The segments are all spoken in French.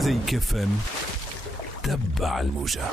مزيك FM تبع الموجة.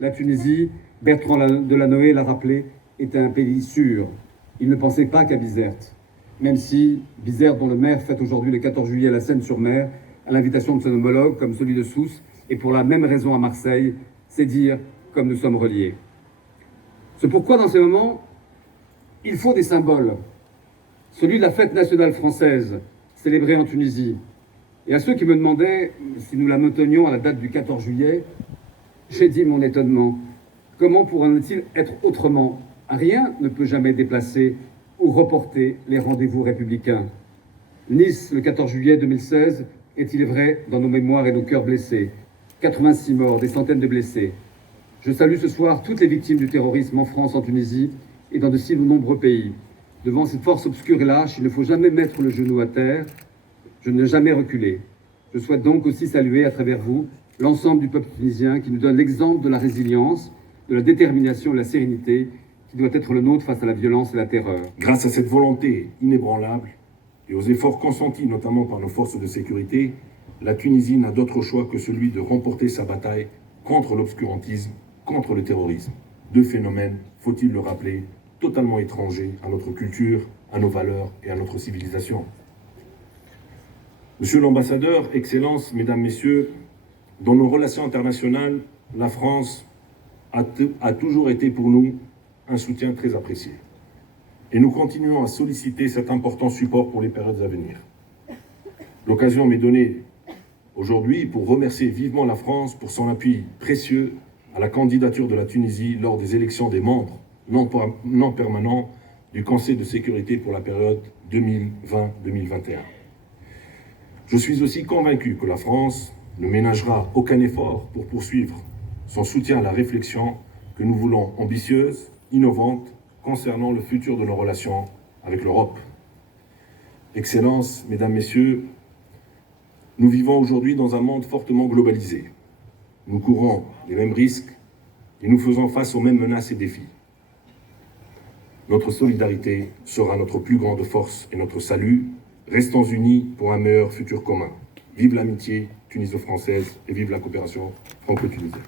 La Tunisie, Bertrand Delanoë l'a rappelé, est un pays sûr. Il ne pensait pas qu'à Bizerte. Même si Bizerte, dont le maire fête aujourd'hui le 14 juillet à la Seine-sur-Mer, à l'invitation de son homologue, comme celui de Sousse, et pour la même raison à Marseille, c'est dire comme nous sommes reliés. C'est pourquoi, dans ces moments, il faut des symboles. Celui de la fête nationale française, célébrée en Tunisie. Et à ceux qui me demandaient si nous la maintenions à la date du 14 juillet, j'ai dit mon étonnement. Comment pourrait-il être autrement? Rien ne peut jamais déplacer ou reporter les rendez-vous républicains. Nice, le 14 juillet 2016, est-il vrai dans nos mémoires et nos cœurs blessés? 86 morts, des centaines de blessés. Je salue ce soir toutes les victimes du terrorisme en France, en Tunisie et dans de si nombreux pays. Devant cette force obscure et lâche, il ne faut jamais mettre le genou à terre. Je n'ai jamais reculé. Je souhaite donc aussi saluer à travers vous l'ensemble du peuple tunisien qui nous donne l'exemple de la résilience, de la détermination et de la sérénité qui doit être le nôtre face à la violence et la terreur. Grâce à cette volonté inébranlable et aux efforts consentis notamment par nos forces de sécurité, la Tunisie n'a d'autre choix que celui de remporter sa bataille contre l'obscurantisme, contre le terrorisme. Deux phénomènes, faut-il le rappeler, totalement étrangers à notre culture, à nos valeurs et à notre civilisation. Monsieur l'ambassadeur, Excellences, Mesdames, Messieurs, dans nos relations internationales, la France a toujours été pour nous un soutien très apprécié. Et nous continuons à solliciter cet important support pour les périodes à venir. L'occasion m'est donnée aujourd'hui pour remercier vivement la France pour son appui précieux à la candidature de la Tunisie lors des élections des membres non permanents du Conseil de sécurité pour la période 2020-2021. Je suis aussi convaincu que la France ne ménagera aucun effort pour poursuivre son soutien à la réflexion que nous voulons ambitieuse, innovante, concernant le futur de nos relations avec l'Europe. Excellences, Mesdames, Messieurs, nous vivons aujourd'hui dans un monde fortement globalisé. Nous courons les mêmes risques et nous faisons face aux mêmes menaces et défis. Notre solidarité sera notre plus grande force et notre salut. Restons unis pour un meilleur futur commun. Vive l'amitié tuniso-française et vive la coopération franco-tunisienne.